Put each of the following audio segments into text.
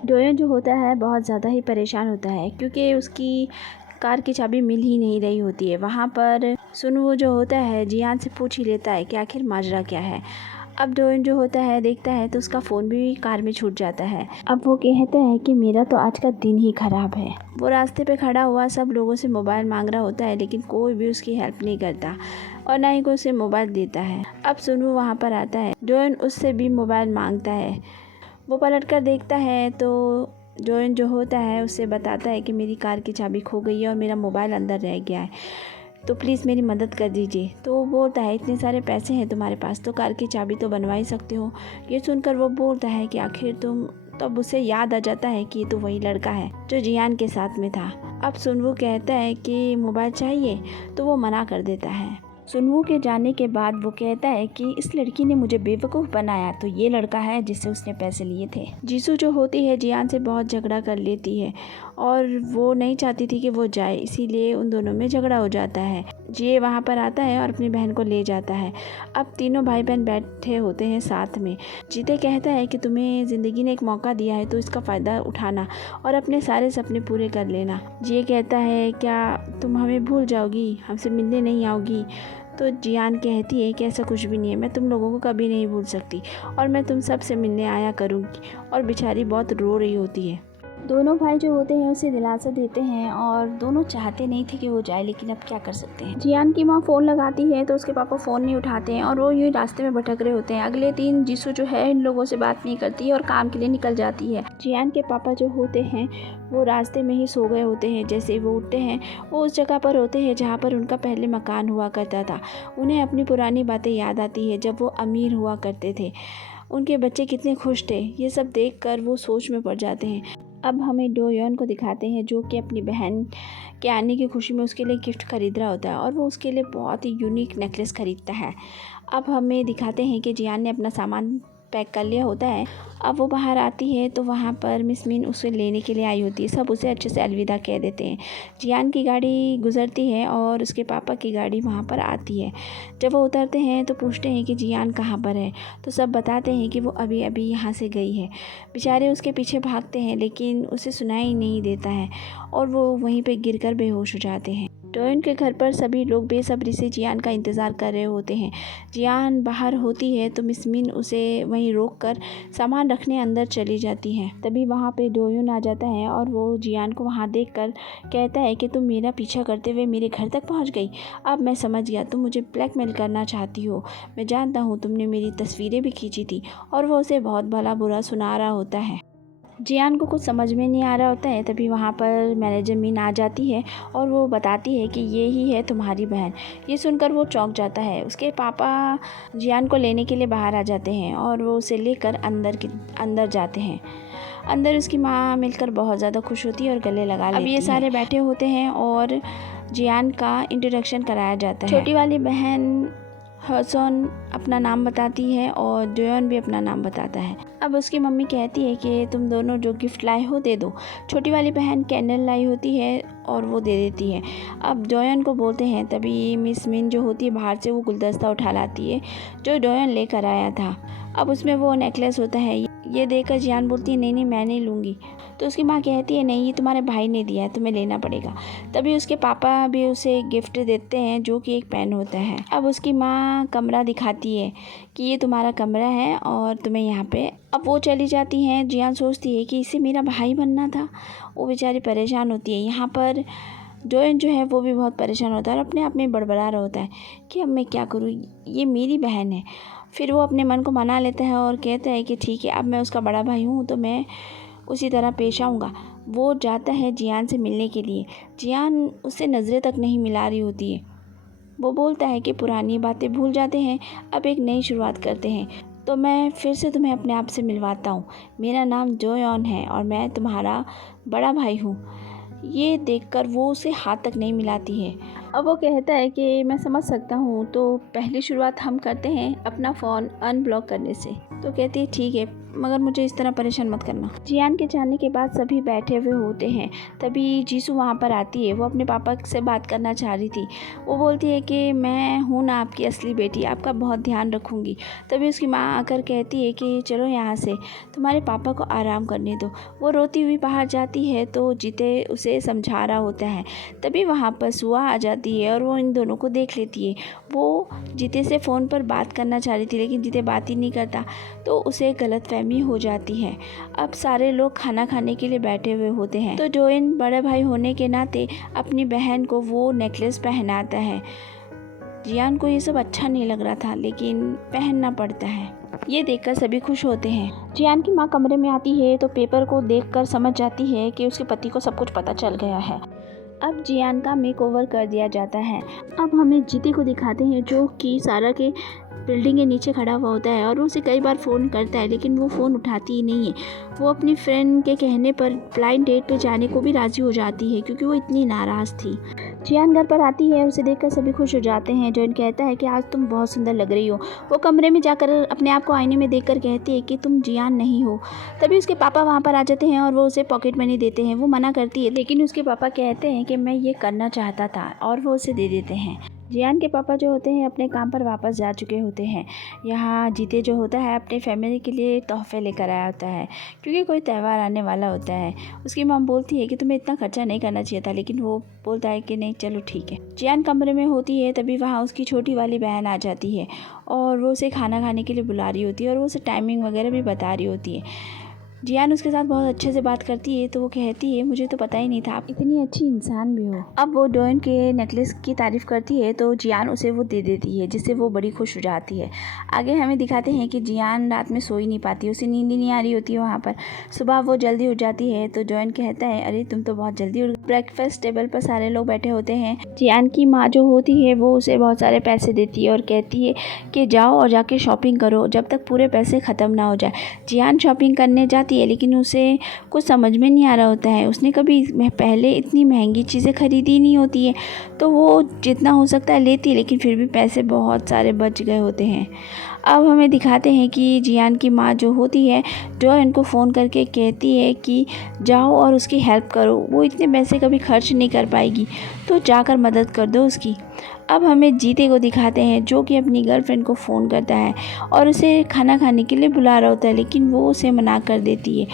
डोयन जो होता है बहुत ज़्यादा ही परेशान होता है क्योंकि उसकी कार की चाबी मिल ही नहीं रही होती है। वहाँ पर सुनवो जो होता है जियान से पूछ ही लेता है कि आखिर माजरा क्या है। अब डोयन जो होता है देखता है तो उसका फ़ोन भी कार में छूट जाता है। अब वो कहता है कि मेरा तो आज का दिन ही ख़राब है। वो रास्ते पे खड़ा हुआ सब लोगों से मोबाइल मांग रहा होता है लेकिन कोई भी उसकी हेल्प नहीं करता और ना ही कोई उसे मोबाइल देता है। अब सुनवो वहाँ पर आता है। डोयन उससे भी मोबाइल मांगता है। वो पलट कर देखता है तो डोयन जो होता है उससे बताता है कि मेरी कार की चाबी खो गई है और मेरा मोबाइल अंदर रह गया है, तो प्लीज़ मेरी मदद कर दीजिए। तो वो बोलता है इतने सारे पैसे हैं तुम्हारे पास तो कार की चाबी तो बनवा ही सकते हो। ये सुनकर वो बोलता है कि आखिर तुम, तब उसे याद आ जाता है कि ये तो वही लड़का है जो जियान के साथ में था। अब सुनवो कहता है कि मोबाइल चाहिए तो वो मना कर देता है। सुनवो के जाने के बाद वो कहता है कि इस लड़की ने मुझे बेवकूफ़ बनाया, तो ये लड़का है जिससे उसने पैसे लिए थे। जीसू जो होती है जियान से बहुत झगड़ा कर लेती है और वो नहीं चाहती थी कि वो जाए, इसीलिए उन दोनों में झगड़ा हो जाता है। जिये वहाँ पर आता है और अपनी बहन को ले जाता है। अब तीनों भाई बहन बैठे होते हैं साथ में। जीते कहता है कि तुम्हें ज़िंदगी ने एक मौका दिया है तो इसका फ़ायदा उठाना और अपने सारे सपने पूरे कर लेना। जिये कहता है क्या तुम हमें भूल जाओगी, हमसे मिलने नहीं आओगी। तो जियान कहती है कि ऐसा कुछ भी नहीं है, मैं तुम लोगों को कभी नहीं भूल सकती और मैं तुम सब से मिलने आया करूँगी। और बेचारी बहुत रो रही होती है। दोनों भाई जो होते हैं उसे दिलासा देते हैं और दोनों चाहते नहीं थे कि वो जाए, लेकिन अब क्या कर सकते हैं। जियान की माँ फ़ोन लगाती है तो उसके पापा फ़ोन नहीं उठाते हैं और वो यूँ रास्ते में भटक रहे होते हैं। अगले दिन जीसू जो है इन लोगों से बात नहीं करती और काम के लिए निकल जाती है। जियान के पापा जो होते हैं वो रास्ते में ही सो गए होते हैं। जैसे ही वो उठते हैं वो उस जगह पर होते हैं जहाँ पर उनका पहले मकान हुआ करता था। उन्हें अपनी पुरानी बातें याद आती है जब वो अमीर हुआ करते थे, उनके बच्चे कितने खुश थे। ये सब देखकर वो सोच में पड़ जाते हैं। अब हमें डोयन को दिखाते हैं जो कि अपनी बहन के आने की खुशी में उसके लिए गिफ्ट खरीद रहा होता है और वो उसके लिए बहुत ही यूनिक नेकलेस खरीदता है। अब हमें दिखाते हैं कि जियान ने अपना सामान पैक कर लिया होता है। अब वो बाहर आती है तो वहाँ पर मिस मीन उसे लेने के लिए आई होती है। सब उसे अच्छे से अलविदा कह देते हैं। जियान की गाड़ी गुजरती है और उसके पापा की गाड़ी वहाँ पर आती है। जब वो उतरते हैं तो पूछते हैं कि जियान कहाँ पर है, तो सब बताते हैं कि वो अभी अभी यहाँ से गई है। बेचारे उसके पीछे भागते हैं लेकिन उसे सुनाई नहीं देता है और वो वहीं पर गिरकर बेहोश हो जाते हैं। डोयन के घर पर सभी लोग बेसब्री से जियान का इंतज़ार कर रहे होते हैं। जियान बाहर होती है तो मिस मीन उसे वहीं रोककर सामान रखने अंदर चली जाती हैं। तभी वहाँ पे डोयन आ जाता है और वो जियान को वहाँ देखकर कहता है कि तुम मेरा पीछा करते हुए मेरे घर तक पहुँच गई। अब मैं समझ गया, तुम मुझे ब्लैकमेल करना चाहती हो। मैं जानता हूँ तुमने मेरी तस्वीरें भी खींची थी। और वो उसे बहुत भला बुरा सुना रहा होता है। जियान को कुछ समझ में नहीं आ रहा होता है। तभी वहाँ पर मैनेजर मीन आ जाती है और वो बताती है कि ये ही है तुम्हारी बहन। ये सुनकर वो चौंक जाता है। उसके पापा जियान को लेने के लिए बाहर आ जाते हैं और वो उसे लेकर अंदर जाते हैं। अंदर उसकी माँ मिलकर बहुत ज़्यादा खुश होती है और गले लगा लेती है। अब ये सारे बैठे होते हैं और जियान का इंट्रोडक्शन कराया जाता है। छोटी वाली बहन हसन अपना नाम बताती है और डोयन भी अपना नाम बताता है। अब उसकी मम्मी कहती है कि तुम दोनों जो गिफ्ट लाए हो दे दो। छोटी वाली बहन कैंडल लाई होती है और वो दे देती है। अब डोयन को बोलते हैं। तभी मिस मिन जो होती है बाहर से वो गुलदस्ता उठा लाती है जो डोयन लेकर आया था। अब उसमें वो नेकलेस होता है। ये देखकर जियान बोलती है नहीं मैं नहीं लूँगी। तो उसकी माँ कहती है नहीं, ये तुम्हारे भाई ने दिया है, तुम्हें लेना पड़ेगा। तभी उसके पापा भी उसे गिफ्ट देते हैं जो कि एक पेन होता है। अब उसकी माँ कमरा दिखाती है कि ये तुम्हारा कमरा है और तुम्हें यहाँ पे। अब वो चली जाती हैं। जियान सोचती है कि इसे मेरा भाई बनना था। वो बेचारी परेशान होती है। यहाँ पर डोयन जो है वो भी बहुत परेशान होता है और अपने आप में बड़बड़ा रहा होता है कि अब मैं क्या करूँ, ये मेरी बहन है। फिर वो अपने मन को मना लेता है और कहता है कि ठीक है, अब मैं उसका बड़ा भाई हूँ तो मैं उसी तरह पेश आऊँगा। वो जाता है जियान से मिलने के लिए। जियान उससे नज़रें तक नहीं मिला रही होती है। वो बोलता है कि पुरानी बातें भूल जाते हैं, अब एक नई शुरुआत करते हैं। तो मैं फिर से तुम्हें अपने आप से मिलवाता हूँ। मेरा नाम डोयन है और मैं तुम्हारा बड़ा भाई हूँ। ये देखकर वो उसे हाथ तक नहीं मिलाती है अब वो कहता है कि मैं समझ सकता हूँ, तो पहली शुरुआत हम करते हैं अपना फ़ोन अनब्लॉक करने से। तो कहती है ठीक है, मगर मुझे इस तरह परेशान मत करना। जियान के जाने के बाद सभी बैठे हुए होते हैं, तभी जीसू वहाँ पर आती है। वो अपने पापा से बात करना चाह रही थी। वो बोलती है कि मैं हूँ ना आपकी असली बेटी, आपका बहुत ध्यान रखूँगी। तभी उसकी माँ आकर कहती है कि चलो यहाँ से, तुम्हारे पापा को आराम करने दो। वो रोती हुई बाहर जाती है तो जीते उसे समझा रहा होता है। तभी वहाँ पर सुआ आ जाती है और वो इन दोनों को देख लेती है। वो जीते से फ़ोन पर बात करना चाह रही थी, लेकिन जीते बात ही नहीं करता, तो उसे गलतफहमी हो जाती है। अब सारे लोग खाना खाने के लिए बैठे हुए होते हैं, तो डोइन बड़े भाई होने के नाते अपनी बहन को वो नेकलेस पहनाता है। जियान को ये सब अच्छा नहीं लग रहा था, लेकिन पहनना पड़ता है। ये देखकर सभी खुश होते हैं। जियान की माँ कमरे में आती है तो पेपर को देखकर समझ जाती है कि उसके पति को सब कुछ पता चल गया है। अब जियान का मेकओवर कर दिया जाता है। अब हमें जीते को दिखाते हैं, जो कि सारा के बिल्डिंग के नीचे खड़ा हुआ होता है और वो उसे कई बार फ़ोन करता है, लेकिन वो फ़ोन उठाती ही नहीं है। वो अपनी फ्रेंड के कहने पर ब्लाइंड डेट पे जाने को भी राज़ी हो जाती है, क्योंकि वो इतनी नाराज़ थी। जियान घर पर आती है और उसे देखकर सभी खुश हो जाते हैं। जॉन कहता है कि आज तुम बहुत सुंदर लग रही हो। वो कमरे में जाकर अपने आप को आईने में देखकर कहती है कि तुम जियान नहीं हो। तभी उसके पापा वहाँ पर आ जाते हैं और वो उसे पॉकेट मनी देते हैं। वो मना करती है, लेकिन उसके पापा कहते हैं कि मैं ये करना चाहता था, और वो उसे दे देते हैं। जियान के पापा जो होते हैं अपने काम पर वापस जा चुके होते हैं। यहाँ जीते जो होता है अपने फैमिली के लिए तोहफे लेकर आया होता है, क्योंकि कोई त्यौहार आने वाला होता है। उसकी मॉम बोलती है कि तुम्हें इतना खर्चा नहीं करना चाहिए था, लेकिन वो बोलता है कि नहीं चलो ठीक है। जियान कमरे में होती है, तभी वहाँ उसकी छोटी वाली बहन आ जाती है और वो उसे खाना खाने के लिए बुला रही होती है और वो उसे टाइमिंग वगैरह भी बता रही होती है। जियान उसके साथ बहुत अच्छे से बात करती है, तो वो कहती है मुझे तो पता ही नहीं था आप इतनी अच्छी इंसान भी हो। अब वो डोइन के नेकलेस की तारीफ़ करती है तो जियान उसे वो दे देती है, जिससे वो बड़ी खुश हो जाती है। आगे हमें दिखाते हैं कि जियान रात में सो ही नहीं पाती, उसे नींद ही नहीं आ रही होती है वहाँ पर। सुबह वो जल्दी उठ जाती है तो डोइन कहता है अरे तुम तो बहुत जल्दी उठ। ब्रेकफास्ट टेबल पर सारे लोग बैठे होते हैं। जियान की माँ जो होती है वो उसे बहुत सारे पैसे देती है और कहती है कि जाओ और जाके शॉपिंग करो जब तक पूरे पैसे ख़त्म ना हो जाए। जियान शॉपिंग करने जाती है, लेकिन उसे कुछ समझ में नहीं आ रहा होता है। उसने कभी पहले इतनी महंगी चीज़ें खरीदी नहीं होती है, तो वो जितना हो सकता है लेती है, लेकिन फिर भी पैसे बहुत सारे बच गए होते हैं। अब हमें दिखाते हैं कि जियान की माँ जो होती है जो इनको फ़ोन करके कहती है कि जाओ और उसकी हेल्प करो, वो इतने पैसे कभी खर्च नहीं कर पाएगी, तो जाकर मदद कर दो उसकी। अब हमें जीते को दिखाते हैं, जो कि अपनी गर्लफ्रेंड को फ़ोन करता है और उसे खाना खाने के लिए बुला रहा होता है, लेकिन वो उसे मना कर देती है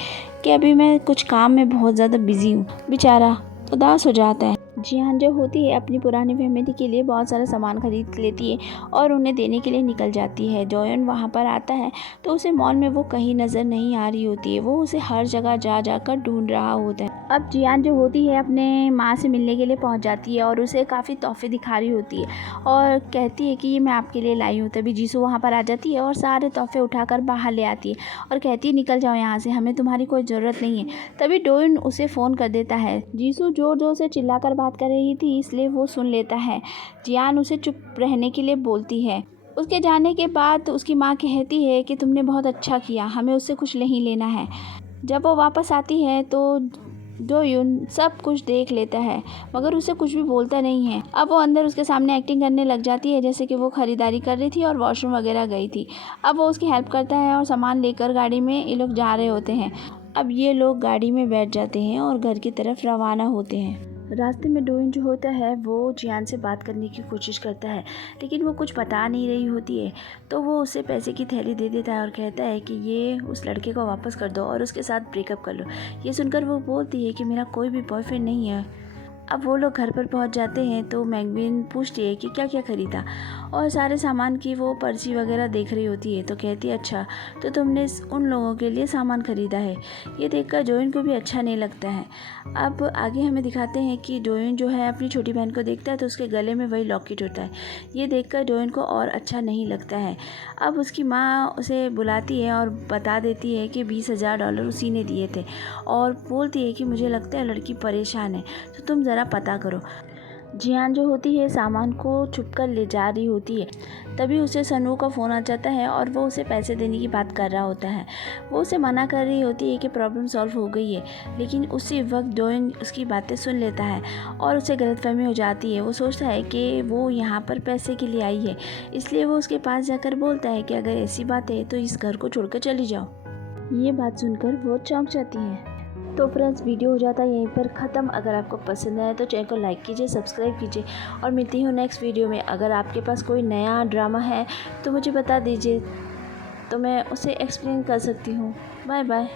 कि अभी मैं कुछ काम में बहुत ज़्यादा बिज़ी हूँ। बेचारा उदास हो जाता है। जियान जो होती है अपनी पुरानी फैमिली के लिए बहुत सारा सामान खरीद लेती है और उन्हें देने के लिए निकल जाती है। जॉयन वहाँ पर आता है तो उसे मॉल में वो कहीं नज़र नहीं आ रही होती है। वो उसे हर जगह जा जाकर ढूंढ रहा होता है। अब जियान जो होती है अपने माँ से मिलने के लिए पहुँच जाती है और उसे काफ़ी तोहफे दिखा रही होती है और कहती है कि ये मैं आपके लिए लाई हूँ। तभी जीसू वहाँ पर आ जाती है और सारे तोहफे उठाकर बाहर ले आती है और कहती है निकल जाओ यहाँ से, हमें तुम्हारी कोई ज़रूरत नहीं है। तभी डोइन उसे फ़ोन कर देता है। जीसू जोर जोर से चिल्लाकर बात कर रही थी, इसलिए वो सुन लेता है। जियान उसे चुप रहने के लिए बोलती है। उसके जाने के बाद उसकी माँ कहती है कि तुमने बहुत अच्छा किया, हमें उससे कुछ नहीं लेना है। जब वो वापस आती है तो डोयुन सब कुछ देख लेता है, मगर उसे कुछ भी बोलता नहीं है। अब वो अंदर उसके सामने एक्टिंग करने लग जाती है जैसे कि वो खरीदारी कर रही थी और वॉशरूम वगैरह गई थी। अब वो उसकी हेल्प करता है और सामान लेकर गाड़ी में ये लोग जा रहे होते हैं। अब ये लोग गाड़ी में बैठ जाते हैं और घर की तरफ रवाना होते हैं। रास्ते में डोइन जो होता है वो जियान से बात करने की कोशिश करता है, लेकिन वो कुछ बता नहीं रही होती है, तो वो उसे पैसे की थैली दे देता है और कहता है कि ये उस लड़के को वापस कर दो और उसके साथ ब्रेकअप कर लो। ये सुनकर वो बोलती है कि मेरा कोई भी बॉयफ्रेंड नहीं है। अब वो लोग घर पर पहुंच जाते हैं तो मैगवीन पूछती है कि क्या क्या ख़रीदा, और सारे सामान की वो पर्ची वगैरह देख रही होती है। तो कहती है अच्छा, तो तुमने उन लोगों के लिए सामान ख़रीदा है। ये देखकर डोइन को भी अच्छा नहीं लगता है। अब आगे हमें दिखाते हैं कि डोइन जो है अपनी छोटी बहन को देखता है तो उसके गले में वही लॉकेट होता है। ये देखकर डोइन को और अच्छा नहीं लगता है। अब उसकी माँ उसे बुलाती है और बता देती है कि $20,000 उसी ने दिए थे और बोलती है कि मुझे लगता है लड़की परेशान है, तो तुम ज़रा पता करो। जियान जो होती है सामान को छुप कर ले जा रही होती है, तभी उसे सनू का फ़ोन आ जाता है और वो उसे पैसे देने की बात कर रहा होता है। वो उसे मना कर रही होती है कि प्रॉब्लम सॉल्व हो गई है, लेकिन उसी वक्त डोइन उसकी बातें सुन लेता है और उसे गलतफहमी हो जाती है। वो सोचता है कि वो यहाँ पर पैसे के लिए आई है, इसलिए वो उसके पास जाकर बोलता है कि अगर ऐसी बात है तो इस घर को छोड़कर चली जाओ। ये बात सुनकर वो चौंक जाती है। तो फ्रेंड्स, वीडियो हो जाता है यहीं पर ख़त्म। अगर आपको पसंद आए तो चैनल को लाइक कीजिए, सब्सक्राइब कीजिए और मिलती हूँ नेक्स्ट वीडियो में। अगर आपके पास कोई नया ड्रामा है तो मुझे बता दीजिए, तो मैं उसे एक्सप्लेन कर सकती हूँ। Bye bye.